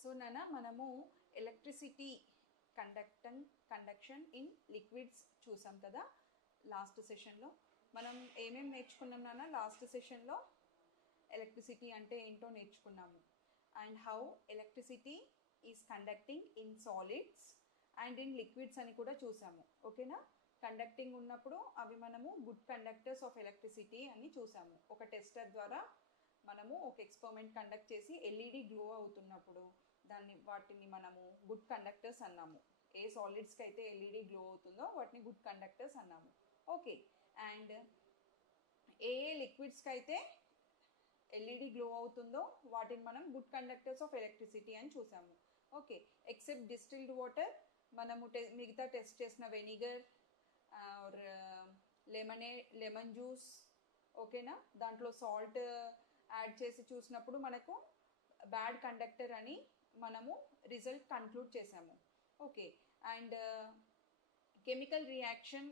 So నాన్న మనము electricity conduction in liquids చూసాం కదా లాస్ట్ సెషన్లో. మనం ఏమేమి నేర్చుకున్నాం నాన్న లాస్ట్ సెషన్లో? ఎలక్ట్రిసిటీ అంటే ఏంటో నేర్చుకున్నాము, and how electricity is conducting in solids and in liquids అని కూడా చూసాము. ఓకేనా? కండక్టింగ్ ఉన్నప్పుడు అవి మనము గుడ్ కండక్టర్స్ ఆఫ్ ఎలక్ట్రిసిటీ అని చూసాము. ఒక టెస్టర్ ద్వారా మనము ఒక ఎక్స్పెరిమెంట్ కండక్ట్ చేసి ఎల్ఈడి గ్లో అవుతున్నప్పుడు వాటిని మనము గుడ్ కండక్టర్స్ అన్నాము. ఏ సాలిడ్స్కి అయితే ఎల్ఈడి గ్లో అవుతుందో వాటిని గుడ్ కండక్టర్స్ అన్నాము. ఓకే, అండ్ ఏ లిక్విడ్స్కి అయితే ఎల్ఈడి గ్లో అవుతుందో వాటిని మనం గుడ్ కండక్టర్స్ ఆఫ్ ఎలక్ట్రిసిటీ అని చూసాము. ఓకే, ఎక్సెప్ట్ డిస్టిల్డ్ వాటర్, మనము మిగతా టెస్ట్ చేసిన వెనిగర్ ఆర్ లెమన్ జ్యూస్, ఓకేనా, దాంట్లో సాల్ట్ యాడ్ చేసి చూసినప్పుడు మనకు బ్యాడ్ కండక్టర్ అని మనము రిజల్ట్ కన్క్లూడ్ చేసాము. Okay, and chemical reaction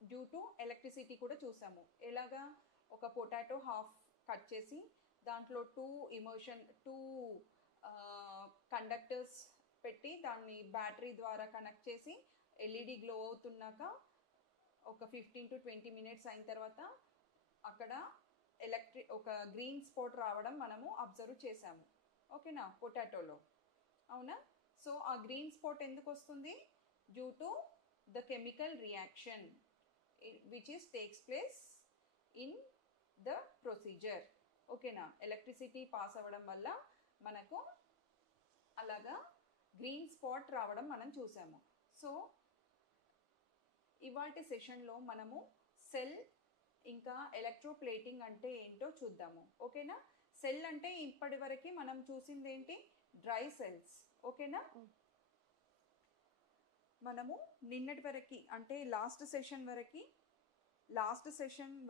due to electricity కూడా చూసాము. ఎలాగా? ఒక పొటాటో హాఫ్ కట్ చేసి దాంట్లో టూ కండక్టర్స్ పెట్టి దాన్ని బ్యాటరీ ద్వారా కనెక్ట్ చేసి ఎల్ఈడి గ్లో అవుతున్నాక ఒక 15 to 20 minutes అయిన తర్వాత అక్కడ ఒక గ్రీన్ స్పాట్ రావడం మనము అబ్జర్వ్ చేసాము. ఓకేనా? పొటాటోలో, అవునా? సో ఆ గ్రీన్ స్పాట్ ఎందుకు వస్తుంది? Due to the chemical reaction which is takes place in the procedure. ఓకేనా? ఎలక్ట్రిసిటీ పాస్ అవ్వడం వల్ల మనకు అలాగా గ్రీన్ స్పాట్ రావడం మనం చూసాము. సో ఇవాల్టి సెషన్లో మనము సెల్ ఇంకా ఎలక్ట్రోప్లేటింగ్ అంటే ఏంటో చూద్దాము. ఓకేనా? సెల్ అంటే ఇప్పటి వరకు మనం చూసింది ఏంటి? Dry cells. ఓకేనా? మనము నిన్నటి వరకు అంటే లాస్ట్ సెషన్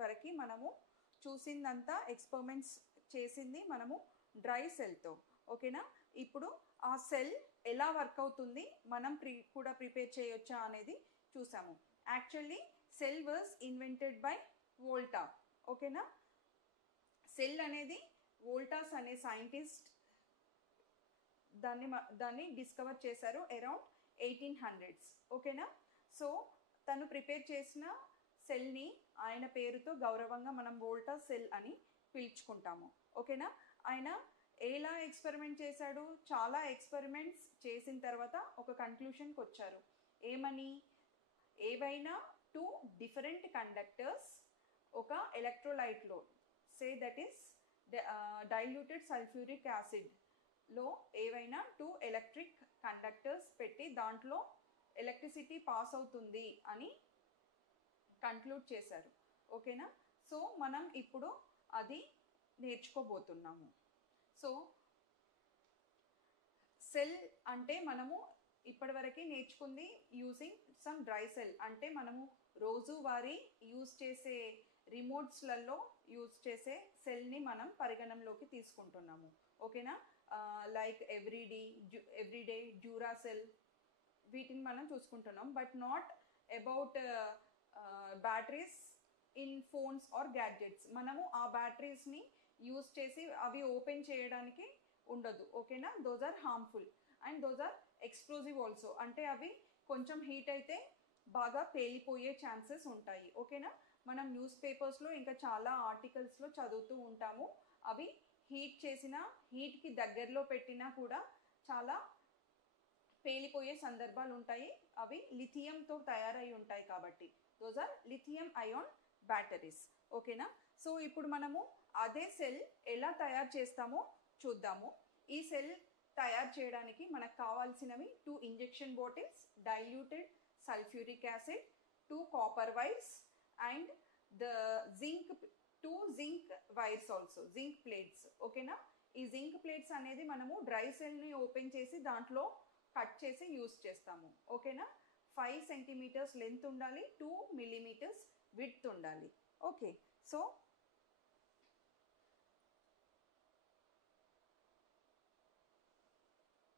వరకు మనము చూసిందంతా ఎక్స్పెరిమెంట్స్ చేసింది మనము డ్రై సెల్తో. ఓకేనా? ఇప్పుడు ఆ సెల్ ఎలా వర్క్ అవుతుంది, మనం కూడా ప్రిపేర్ చేయొచ్చా అనేది చూసాము. Actually cell was invented by Volta. ఓకేనా? సెల్ అనేది వోల్టాస్ అనే సైంటిస్ట్ దాన్ని డిస్కవర్ చేశారు అరౌండ్ 1800s. ఓకేనా? సో తను ప్రిపేర్ చేసిన సెల్ని ఆయన పేరుతో గౌరవంగా మనం వోల్టా సెల్ అని పిలుచుకుంటాము. ఓకేనా? ఆయన ఎలా ఎక్స్పెరిమెంట్ చేశాడు? చాలా ఎక్స్పెరిమెంట్స్ చేసిన తర్వాత ఒక కన్క్లూషన్కి వచ్చారు. ఏమని? ఏవైనా 2 different కండక్టర్స్ ఒక ఎలక్ట్రోలైట్లో, say that is diluted sulphuric యాసిడ్లో ఏవైనా 2 ఎలక్ట్రిక్ కండక్టర్స్ పెట్టి దాంట్లో ఎలక్ట్రిసిటీ పాస్ అవుతుంది అని కన్క్లూడ్ చేశారు. ఓకేనా? సో మనం ఇప్పుడు అది నేర్చుకోబోతున్నాము. సో సెల్ అంటే మనము ఇప్పటివరకు నేర్చుకుంది యూజింగ్ సమ్ డ్రై సెల్. అంటే మనము రోజువారీ యూజ్ చేసే రిమోట్స్లలో యూజ్ చేసే సెల్ని మనం పరిగణంలోకి తీసుకుంటున్నాము. ఓకేనా? లైక్ ఎవ్రీడే డ్యూరా సెల్, వీటిని మనం చూసుకుంటున్నాం. But not about batteries in phones or gadgets. మనము ఆ బ్యాటరీస్ని యూజ్ చేసి అవి ఓపెన్ చేయడానికి ఉండదు. ఓకేనా? Those are harmful and those are explosive also. అంటే అవి కొంచెం హీట్ అయితే బాగా పేలిపోయే ఛాన్సెస్ ఉంటాయి. ఓకేనా? మనం న్యూస్ పేపర్స్లో ఇంకా చాలా ఆర్టికల్స్లో చదువుతూ ఉంటాము. అవి హీట్కి దగ్గరలో పెట్టినా కూడా చాలా పేలిపోయే సందర్భాలు ఉంటాయి. అవి లిథియంతో తయారై ఉంటాయి కాబట్టి those are lithium ion batteries. ఓకేనా? సో ఇప్పుడు మనము అదే సెల్ ఎలా తయారు చేస్తామో చూద్దాము. ఈ సెల్ తయారు చేయడానికి మనకు కావాల్సినవి 2 injection bottles, diluted sulphuric acid, 2 copper wires and the two zinc wires also, zinc plates. ఓకేనా? ఈ జింక్ ప్లేట్స్ అనేది మనము డ్రై సెల్ని ఓపెన్ చేసి దాంట్లో కట్ చేసి యూస్ చేస్తాము. ఓకేనా? 5 centimeters లెంత్ ఉండాలి, 2 millimeters విడ్త్ ఉండాలి. Okay, so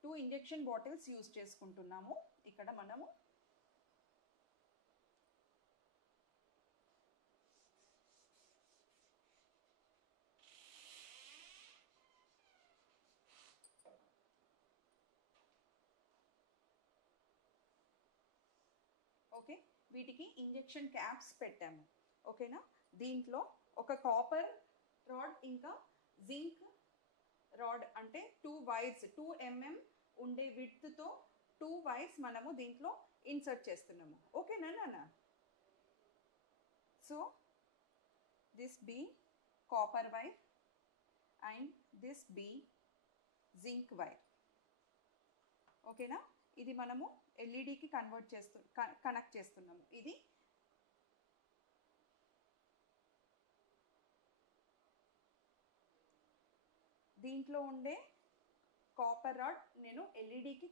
2 injection bottles use చేసుకుంటున్నాము ఇక్కడ మనము. ఓకే, వీటికి ఇంజెక్షన్ క్యాప్స్ పెట్టాము. ఓకేనా, దీంట్లో ఒక కాపర్ రాడ్ ఇంకా జింక్ రాడ్ అంటే 2 వైర్స్ 2 mm ఉండే విడ్త్తో 2 వైర్స్ మనము దీంట్లో ఇన్సర్ట్ చేస్తున్నాము. ఓకేనా నాన్న? So this be copper wire and this be zinc wire. ఓకేనా, ఇది మనము ఎల్ఈడికి కనెక్ట్ చేస్తున్నాము. ఇది దీంట్లో ఉండే కాపర్ రాడ్ నేను ఎల్ఈడికి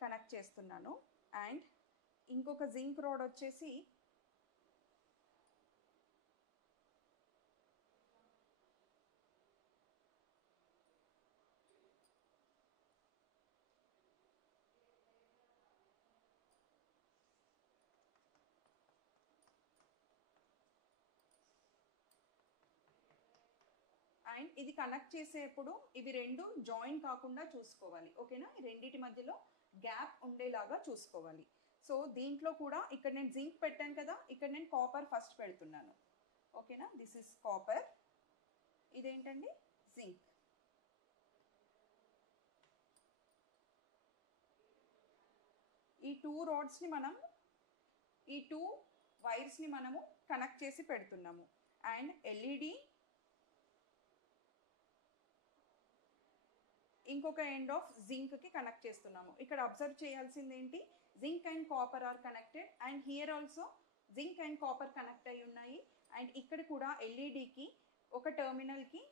కనెక్ట్ చేస్తున్నాను. అండ్ ఇంకొక జింక్ రాడ్ వచ్చేసి అండ్ ఇది కనెక్ట్ చేసేప్పుడు ఇవి రెండు జాయిన్ కాకుండా చూసుకోవాలి. ఓకేనా, ఈ రెండింటి మధ్యలో గ్యాప్ ఉండేలాగా చూసుకోవాలి. సో దీంట్లో కూడా ఇక్కడ నేను జింక్ పెట్టాను కదా, ఇక్కడ నేను కాపర్ ఫస్ట్ పెడుతున్నాను. ఓకేనా, దిస్ ఇస్ కాపర్, ఇదేంటండి జింక్. ఈ 2 రాడ్స్ని మనం ఈ 2 వైర్స్ని మనము కనెక్ట్ చేసి పెడుతున్నాము. అండ్ ఎల్ఈడి ఇంకొక ఎండ్ ఆఫ్ జింక్కి కనెక్ట్ చేస్తున్నాము. ఇక్కడ అబ్జర్వ్ చేయాల్సింది ఏంటి, zinc and copper are connected and here also zinc and copper connect అయి ఉన్నాయి. అండ్ ఇక్కడ కూడా ఎల్ఈడికి ఒక టెర్మినల్కి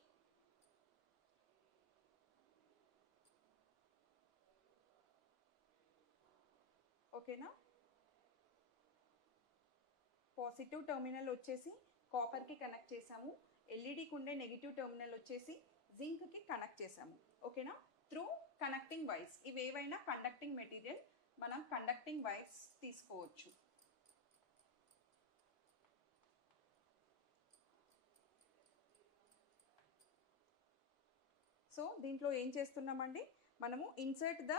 ఓకేనా, పాజిటివ్ టెర్మినల్ వచ్చేసి కాపర్కి కనెక్ట్ చేసాము, ఎల్ఈడికి ఉండే నెగిటివ్ టెర్మినల్ వచ్చేసి జింక్కి కనెక్ట్ చేసాము. ఓకేనా, త్రూ కనెక్టింగ్ వైర్స్. ఇవి ఏవైనా కండక్టింగ్ మెటీరియల్, మనం కండక్టింగ్ వైర్స్ తీసుకోవచ్చు. సో దీంట్లో ఏం చేస్తున్నామండి, మనము insert the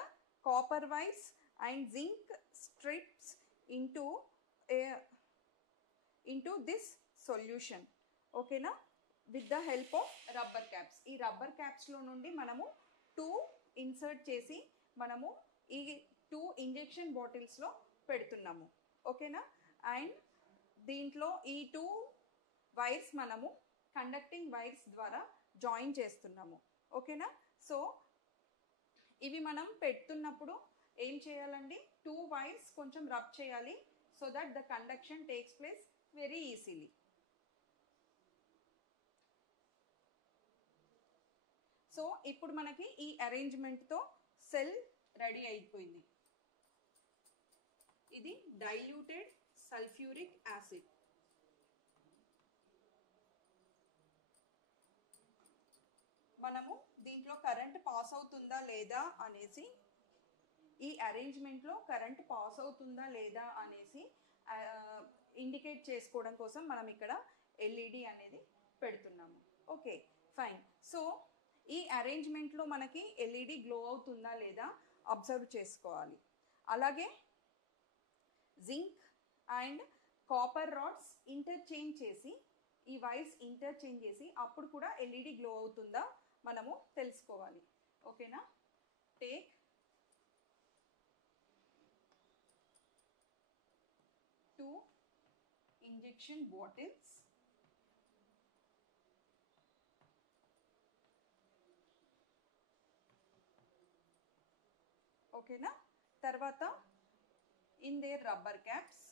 copper wires and zinc strips into this solution. ఓకేనా, with the help of rubber caps. ఈ రబ్బర్ క్యాప్స్లో నుండి మనము 2 ఇన్సర్ట్ చేసి మనము ఈ 2 ఇంజెక్షన్ బాటిల్స్లో పెడుతున్నాము. ఓకేనా, అండ్ దీంట్లో ఈ 2 వైర్స్ మనము కండక్టింగ్ వైర్స్ ద్వారా జాయిన్ చేస్తున్నాము. ఓకేనా, సో ఇవి మనం పెడుతున్నప్పుడు ఏం చేయాలండి, 2 వైర్స్ కొంచెం రబ్ చేయాలి, so that the conduction takes place very easily. So ఇప్పుడు మనకి ఈ అరేంజ్మెంట్తో సెల్ రెడీ అయిపోయింది. ఇది డైల్యూటెడ్ సల్ఫ్యూరిక్ యాసిడ్. మనము దీంట్లో కరెంట్ పాస్ అవుతుందా లేదా అనేసి, ఈ అరేంజ్మెంట్లో కరెంట్ పాస్ అవుతుందా లేదా అనేసి ఇండికేట్ చేసుకోవడం కోసం మనం ఇక్కడ ఎల్ఈడి అనేది పెడుతున్నాము. Okay fine. సో ఈ అరేంజ్మెంట్లో మనకి ఎల్ఈడి గ్లో అవుతుందా లేదా అబ్జర్వ్ చేసుకోవాలి. అలాగే zinc and copper rods interchange చేసి, ఈ వైర్స్ ఇంటర్చేంజ్ చేసి అప్పుడు కూడా ఎల్ఈడి గ్లో అవుతుందా మనము తెలుసుకోవాలి. ఓకేనా, టేక్ 2 ఇంజెక్షన్ బాటిల్స్. ఓకేనా, తర్వాత in there rubber caps.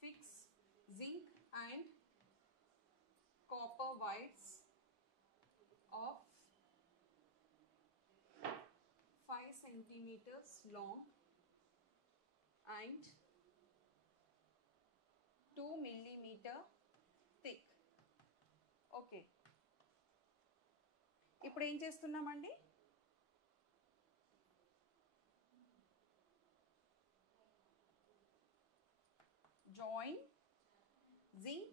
Fix zinc and copper wires of 5 centimeters long and 2 millimeter thick. Okay, ఇప్పుడు ఏం చేస్తున్నామండి, join zinc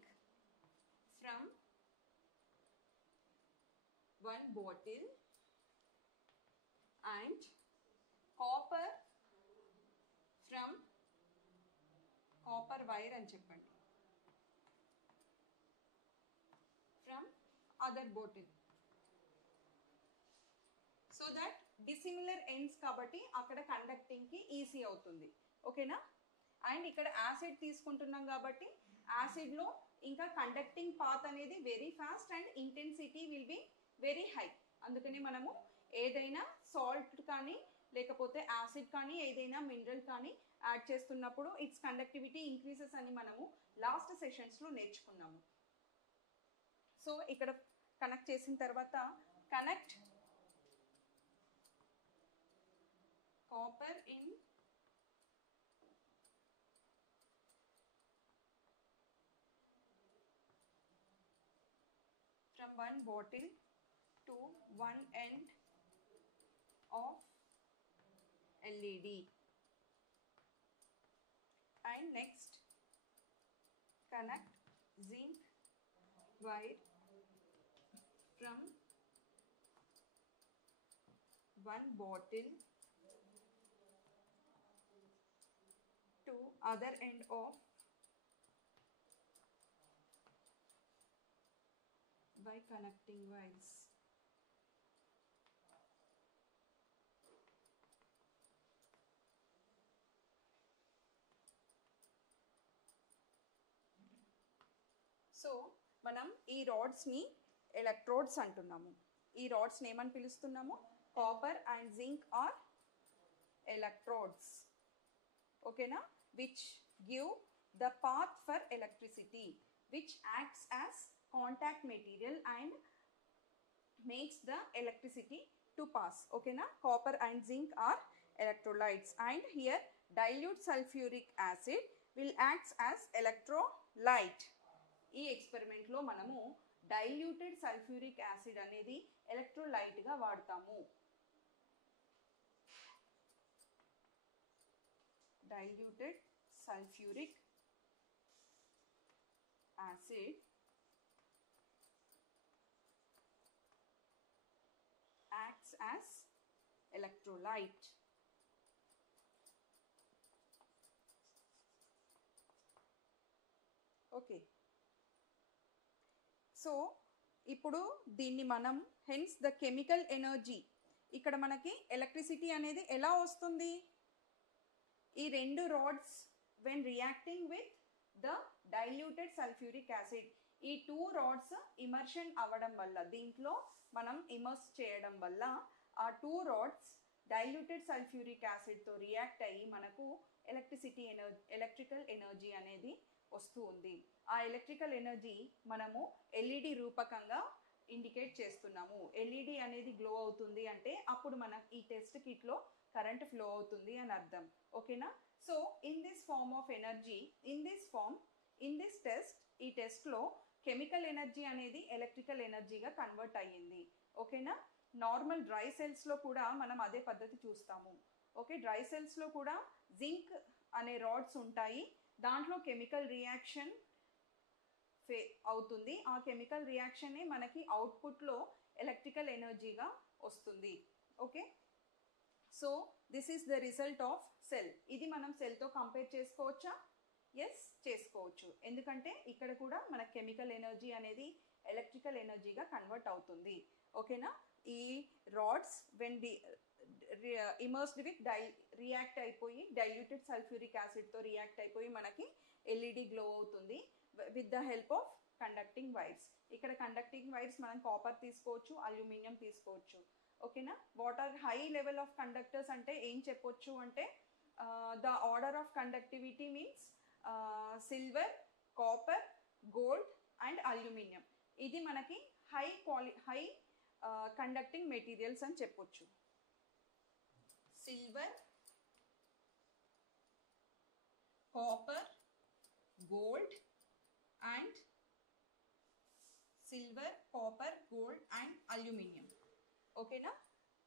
from 1 bottle and copper from copper wire అని చెప్పండి from other bottle so that dissimilar ends కాబట్టి అక్కడ కండక్టింగ్కి easy అవుతుంది ఓకేనా and ఇక్కడ యాసిడ్ తీసుకుంటున్నాం కాబట్టి యాసిడ్లో ఇంకా కండక్టింగ్ పాత్ అనేది very fast and intensity will be very high అందుకని మనము ఏదైనా సాల్ట్ కానీ లేకపోతే యాసిడ్ కానీ ఏదైనా మినరల్ కానీ యాడ్ చేస్తున్నప్పుడు ఇట్స్ కండక్టివిటీ ఇంక్రీజెస్ అని మనము లాస్ట్ సెషన్స్లో నేర్చుకున్నాము సో ఇక్కడ కనెక్ట్ చేసిన తర్వాత connect copper in from one bottle to one end of LED and next connect zinc wire from one bottle to other end of by connecting wires. So మనం ఈ రాడ్స్ని electrodes అంటున్నాము ఈ రాడ్స్ని ఏమని పిలుస్తున్నాము copper and zinc are electrodes ఓకేనా which give the path for electricity which acts as contact material and makes the electricity to pass okayna copper and zinc are electrolytes and here dilute sulfuric acid will act as electrolyte ఈ experiment లో మనము diluted sulphuric acid అనేది electrolyte గా వాడతాము diluted sulfuric acid acts as electrolyte okay so ఇప్పుడు దీన్ని మనం hence the chemical energy ఇక్కడ మనకి ఎలక్ట్రిసిటీ అనేది ఎలా వస్తుంది ఈ రెండు rods when reacting with the diluted sulphuric acid ఈ టూ రాడ్స్ ఇమర్షన్ అవ్వడం వల్ల దీంట్లో మనం ఇమర్స్ చేయడం వల్ల ఆ టూ రాడ్స్ డైల్యూటెడ్ సల్ఫ్యూరిక్ యాసిడ్తో రియాక్ట్ అయ్యి మనకు ఎలక్ట్రికల్ ఎనర్జీ అనేది వస్తూ ఉంది ఆ ఎలక్ట్రికల్ ఎనర్జీ మనము ఎల్ఈడి రూపకంగా ఇండికేట్ చేస్తున్నాము ఎల్ఈడి అనేది గ్లో అవుతుంది అంటే అప్పుడు మనం ఈ టెస్ట్ కిట్లో కరెంట్ ఫ్లో అవుతుంది అని అర్థం ఓకేనా so in this form of energy in this test ఈ టెస్ట్లో కెమికల్ ఎనర్జీ అనేది ఎలక్ట్రికల్ ఎనర్జీగా కన్వర్ట్ అయ్యింది ఓకేనా నార్మల్ డ్రై సెల్స్లో కూడా మనం అదే పద్ధతి చూస్తాము ఓకే డ్రై సెల్స్లో కూడా జింక్ అనే రాడ్స్ ఉంటాయి దాంట్లో కెమికల్ రియాక్షన్ అవుతుంది ఆ కెమికల్ రియాక్షనే మనకి అవుట్పుట్లో ఎలక్ట్రికల్ ఎనర్జీగా వస్తుంది okay so this is the result of cell ఇది మనం సెల్తో కంపేర్ చేసుకోవచ్చా ఎస్ చేసుకోవచ్చు ఎందుకంటే ఇక్కడ కూడా మన కెమికల్ ఎనర్జీ అనేది ఎలక్ట్రికల్ ఎనర్జీగా కన్వర్ట్ అవుతుంది ఓకేనా ఈ rods when immersed with react అయిపోయి డైల్యూటెడ్ సల్ఫ్యూరిక్ యాసిడ్తో రియాక్ట్ అయిపోయి మనకి ఎల్ఈడి గ్లో అవుతుంది with the help of conducting wires ఇక్కడ కండక్టింగ్ వైర్స్ మనం కాపర్ తీసుకోవచ్చు అల్యూమినియం తీసుకోవచ్చు ఓకేనా what are high level of conductors అంటే ఏం చెప్పొచ్చు అంటే the order of conductivity means silver copper gold and aluminium ఇది మనకి హై కండక్టింగ్ మెటీరియల్స్ అని చెప్పొచ్చు silver copper gold and silver copper gold and aluminium ఓకేనా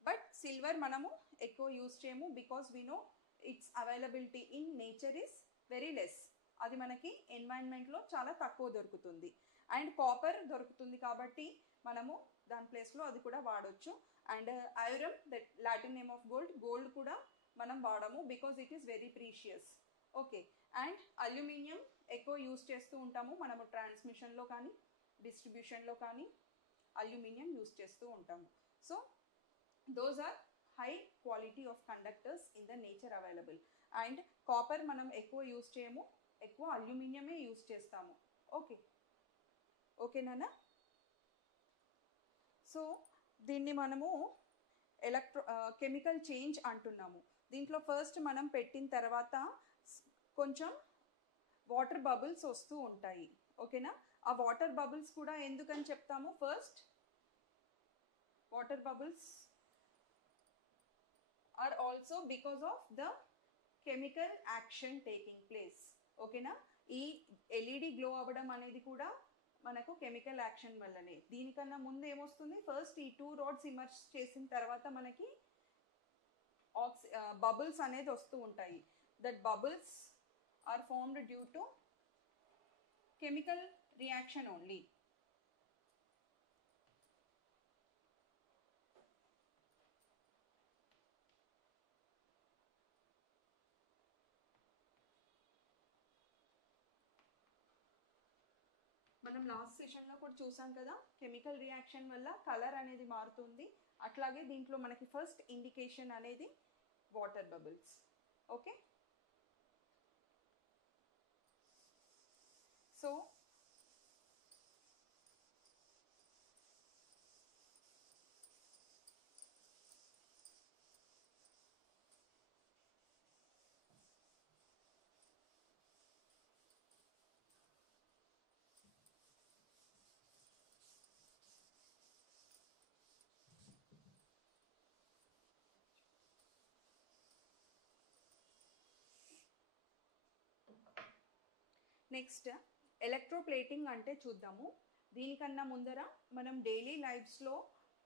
బట్ సిల్వర్ మనము ఎక్కువ యూజ్ చేయము because we know it's availability in nature is very less అది మనకి ఎన్వైరన్మెంట్లో చాలా తక్కువ దొరుకుతుంది అండ్ కాపర్ దొరుకుతుంది కాబట్టి మనము దాని ప్లేస్లో అది కూడా వాడొచ్చు. And iron, that Latin name of gold కూడా మనం వాడము because it is very precious. Okay. And aluminium ఎక్కువ యూస్ చేస్తూ ఉంటాము మనము ట్రాన్స్మిషన్లో కానీ డిస్ట్రిబ్యూషన్లో కానీ అల్యూమినియం యూస్ చేస్తూ ఉంటాము. So those are high quality of conductors in the nature available. And copper మనం ఎక్కువ యూస్ చేయము, ఎక్కువ అల్యూమినియమే యూస్ చేస్తాము. ఓకే, ఓకేనా? సో దీన్ని మనము కెమికల్ చేంజ్ అంటున్నాము. దీంట్లో ఫస్ట్ మనం పెట్టిన తర్వాత కొంచెం వాటర్ బబుల్స్ వస్తూ ఉంటాయి. ఓకేనా? ఆ వాటర్ బబుల్స్ కూడా ఎందుకని చెప్తాము. First water bubbles are also because of the chemical action taking place. ఓకేనా? ఈ ఎల్ఈడి గ్లో అవ్వడం అనేది కూడా మనకు కెమికల్ యాక్షన్ వల్లనే. దీనికన్నా ముందు ఏమొస్తుంది, ఫస్ట్ ఈ 2 రాడ్స్ ఇమర్జ్ చేసిన తర్వాత మనకి బబుల్స్ అనేది వస్తూ ఉంటాయి. That bubbles are formed due to chemical reaction only. మనం లాస్ట్ సెషన్లో కూడా చూసాం కదా, కెమికల్ రియాక్షన్ వల్ల కలర్ అనేది మారుతుంది. అట్లాగే దీంట్లో మనకి ఫస్ట్ ఇండికేషన్ అనేది water bubbles. Okay, so next electroplating అంటే చూద్దాము. దీనికన్నా ముందర మనం డైలీ లైఫ్స్లో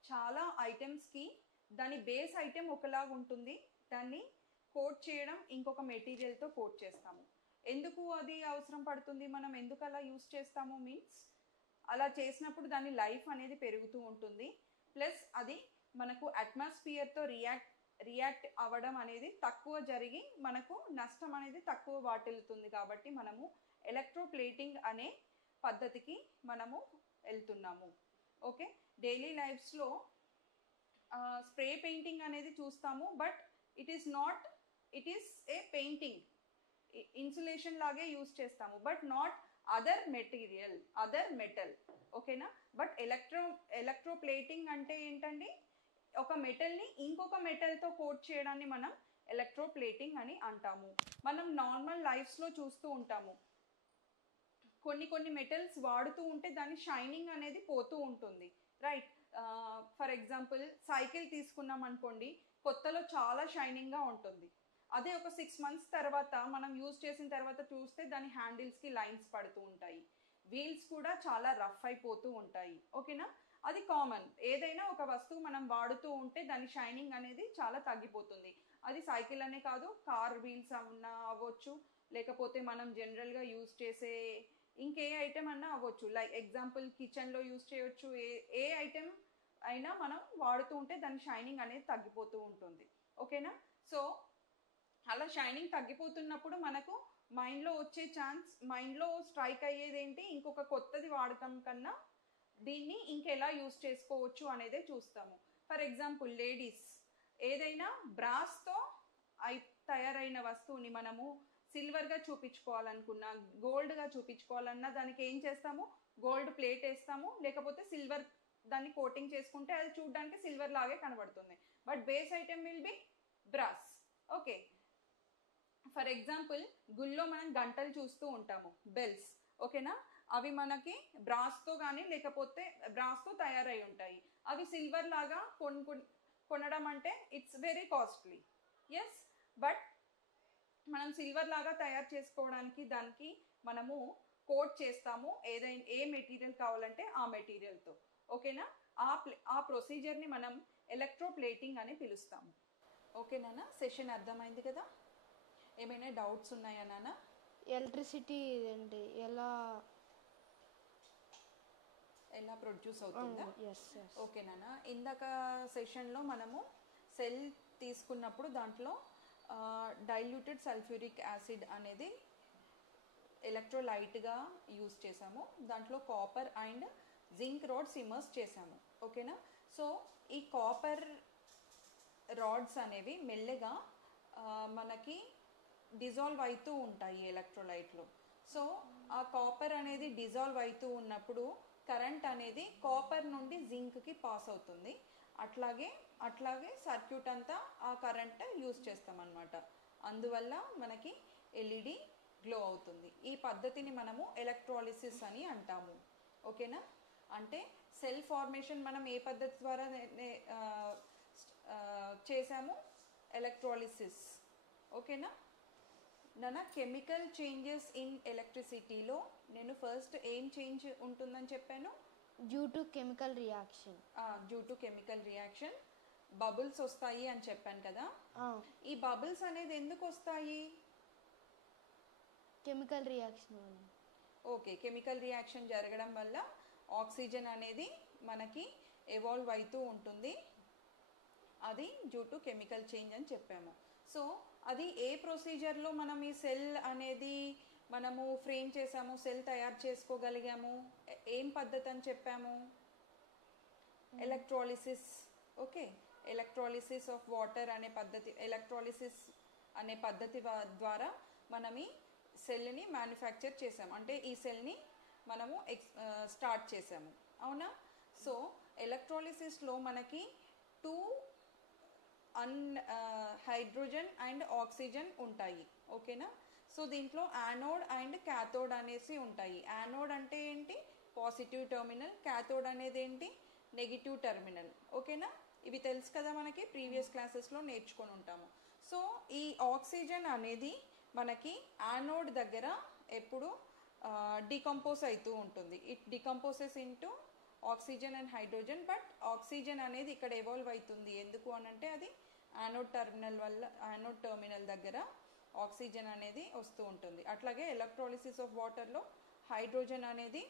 చాలా ఐటమ్స్కి దాని బేస్ ఐటెం ఒకలాగా ఉంటుంది, దాన్ని కోట్ చేయడం ఇంకొక మెటీరియల్తో కోట్ చేస్తాము. ఎందుకు అది అవసరం పడుతుంది, మనం ఎందుకు అలా యూస్ చేస్తాము మీన్స్, అలా చేసినప్పుడు దాని లైఫ్ అనేది పెరుగుతూ ఉంటుంది. ప్లస్ అది మనకు అట్మాస్ఫియర్తో రియాక్ట్ అవ్వడం అనేది తక్కువ జరిగి మనకు నష్టం అనేది తక్కువ వాటిల్లుతుంది. కాబట్టి మనము ఎలక్ట్రోప్లేటింగ్ అనే పద్ధతికి మనము వెళ్తున్నాము. ఓకే, డైలీ లైఫ్స్లో స్ప్రే పెయింటింగ్ అనేది చూస్తాము, but it is a painting, insulation లాగే యూస్ చేస్తాము, బట్ నాట్ అదర్ మెటల్. ఓకేనా? బట్ ఎలక్ట్రోప్లేటింగ్ అంటే ఏంటండి, ఒక మెటల్ని ఇంకొక మెటల్తో కోట్ చేయడాన్ని మనం ఎలక్ట్రోప్లేటింగ్ అని అంటాము. మనం నార్మల్ లైఫ్స్లో చూస్తూ ఉంటాము, కొన్ని మెటల్స్ వాడుతూ ఉంటే దాని షైనింగ్ అనేది పోతూ ఉంటుంది, రైట్? ఫర్ ఎగ్జాంపుల్ సైకిల్ తీసుకున్నాం అనుకోండి, కొత్తలో చాలా షైనింగ్గా ఉంటుంది. అదే ఒక 6 months తర్వాత మనం యూజ్ చేసిన తర్వాత చూస్తే దాని హ్యాండిల్స్కి లైన్స్ పడుతూ ఉంటాయి, వీల్స్ కూడా చాలా రఫ్ అయిపోతూ ఉంటాయి. ఓకేనా? అది కామన్. ఏదైనా ఒక వస్తువు మనం వాడుతూ ఉంటే దాని షైనింగ్ అనేది చాలా తగ్గిపోతుంది. అది సైకిల్ అనే కాదు, కార్ వీల్స్ అన్నా అవ్వచ్చు, లేకపోతే మనం జనరల్గా యూజ్ చేసే ఇంకే ఐటెం అన్నా అవ్వచ్చు. లైక్ ఎగ్జాంపుల్ కిచెన్లో యూజ్ చేయొచ్చు. ఏ ఐటెం అయినా మనం వాడుతూ ఉంటే దాని షైనింగ్ అనేది తగ్గిపోతూ ఉంటుంది. ఓకేనా? సో అలా షైనింగ్ తగ్గిపోతున్నప్పుడు మనకు మైండ్లో స్ట్రైక్ అయ్యేది ఏంటి, ఇంకొక కొత్తది వాడటం కన్నా దీన్ని ఇంకెలా యూజ్ చేసుకోవచ్చు అనేదే చూస్తాము. ఫర్ ఎగ్జాంపుల్ లేడీస్ ఏదైనా బ్రాస్తో తయారైన వస్తువుని మనము సిల్వర్గా చూపించుకోవాలనుకున్నా, గోల్డ్గా చూపించుకోవాలన్నా దానికి ఏం చేస్తాము, గోల్డ్ ప్లేట్ వేస్తాము, లేకపోతే సిల్వర్ దాన్ని కోటింగ్ చేసుకుంటే అది చూడడానికి సిల్వర్ లాగే కనబడుతుంది. But base item will be brass. Okay, for example గుళ్ళో మనం గంటలు చూస్తూ ఉంటాము, బెల్స్. ఓకేనా? అవి మనకి బ్రాస్తో కానీ లేకపోతే బ్రాస్తో తయారై ఉంటాయి. అవి సిల్వర్ లాగా కొనడం అంటే it's very costly. Yes, but మనం సిల్వర్ లాగా తయారు చేసుకోవడానికి దానికి మనము కోట్ చేస్తాము, ఏ మెటీరియల్ కావాలంటే ఆ మెటీరియల్తో. ఓకేనా? ఆ ప్రొసీజర్ని మనం ఎలక్ట్రోప్లేటింగ్ అని పిలుస్తాము. ఓకేనా? సెషన్ అర్థమైంది కదా? ఏమైనా డౌట్స్ ఉన్నాయా నాన్న? ఎలక్ట్రిసిటీ అండి ఎలా ఎలా ప్రొడ్యూస్ అవుతుందా? Yes yes. ఓకే నాన్న, ఇందాక సెషన్లో మనము సెల్ తీసుకున్నప్పుడు దాంట్లో డైల్యూటెడ్ సల్ఫ్యూరిక్ యాసిడ్ అనేది ఎలక్ట్రోలైట్గా యూస్ చేసాము. దాంట్లో copper and zinc rods immerse చేసాము. ఓకేనా? సో ఈ కాపర్ రాడ్స్ అనేవి మెల్లగా మనకి డిజాల్వ్ అవుతూ ఉంటాయి ఎలక్ట్రోలైట్లో. సో ఆ కాపర్ అనేది డిజాల్వ్ అవుతూ ఉన్నప్పుడు కరెంట్ అనేది కాపర్ నుండి జింక్కి పాస్ అవుతుంది. అట్లాగే సర్క్యూట్ అంతా ఆ కరెంట్ యూస్ చేస్తామన్నమాట. అందువల్ల మనకి ఎల్ఈడి గ్లో అవుతుంది. ఈ పద్ధతిని మనము ఎలక్ట్రాలిసిస్ అని అంటాము. ఓకేనా? అంటే సెల్ ఫార్మేషన్ మనం ఏ పద్ధతి ద్వారా చేసాము? ఎలక్ట్రాలిసిస్. ఓకేనా నాన్న? కెమికల్ చేంజెస్ ఇన్ ఎలక్ట్రిసిటీలో నేను ఫస్ట్ ఏం చేంజ్ ఉంటుందని చెప్పాను? Due to chemical reaction. Due to chemical reaction bubbles వస్తాయి అని చెప్పాను కదా. ఈ బబుల్స్ అనేది ఎందుకు వస్తాయి? కెమికల్ రియాక్షన్ వల్ల. ఓకే, కెమికల్ రియాక్షన్ జరగడం వల్ల ఆక్సిజన్ అనేది మనకి ఎవాల్వ్ అవుతూ ఉంటుంది. అది డ్యూ టు కెమికల్ చేంజ్ అని చెప్పాము. సో అది ఏ ప్రొసీజర్లో మనం ఈ సెల్ అనేది మనము ఫ్రేమ్ చేసాము, సెల్ తయారు చేసుకోగలిగాము? ఏం పద్ధతి అని చెప్పాము? Electrolysis. Okay, electrolysis of water అనే పద్ధతి, ఎలక్ట్రాలిసిస్ అనే పద్ధతి ద్వారా మనం ఈ సెల్ని మ్యానుఫ్యాక్చర్ చేసాము. అంటే ఈ సెల్ని మనము స్టార్ట్ చేసాము. అవునా? సో ఎలక్ట్రాలిసిస్లో మనకి 2 హైడ్రోజన్ అండ్ ఆక్సిజన్ ఉంటాయి. ఓకేనా? సో దీంట్లో యానోడ్ అండ్ క్యాథోడ్ అనేసి ఉంటాయి. యానోడ్ అంటే ఏంటి? Positive terminal. క్యాథోడ్ అనేది ఏంటి? Negative terminal. ఓకేనా? ఇవి తెలుసు కదా మనకి, ప్రీవియస్ క్లాసెస్లో నేర్చుకొని ఉంటాము. సో ఈ ఆక్సిజన్ అనేది మనకి యానోడ్ దగ్గర ఎప్పుడు డికంపోజ్ అవుతూ ఉంటుంది. It decomposes into oxygen and hydrogen. But oxygen అనేది ఇక్కడ ఎవాల్వ్ అవుతుంది. ఎందుకు అనంటే అది యానోడ్ టెర్మినల్ దగ్గర ఆక్సిజన్ అనేది వస్తూ ఉంటుంది. అట్లాగే ఎలక్ట్రాలిసిస్ ఆఫ్ వాటర్లో హైడ్రోజన్ అనేది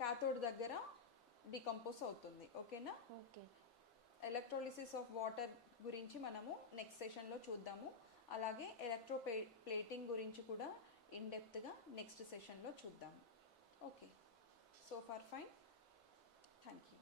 క్యాథోడ్ దగ్గర డికంపోజ్ అవుతుంది. ఓకేనా? ఓకే. ఎలక్ట్రాలిసిస్ ఆఫ్ వాటర్ గురించి మనము నెక్స్ట్ సెషన్లో చూద్దాము. అలాగే ప్లేటింగ్ గురించి కూడా ఇన్ డెప్త్గా నెక్స్ట్ సెషన్లో చూద్దాము. Okay, so for fine. Thank you.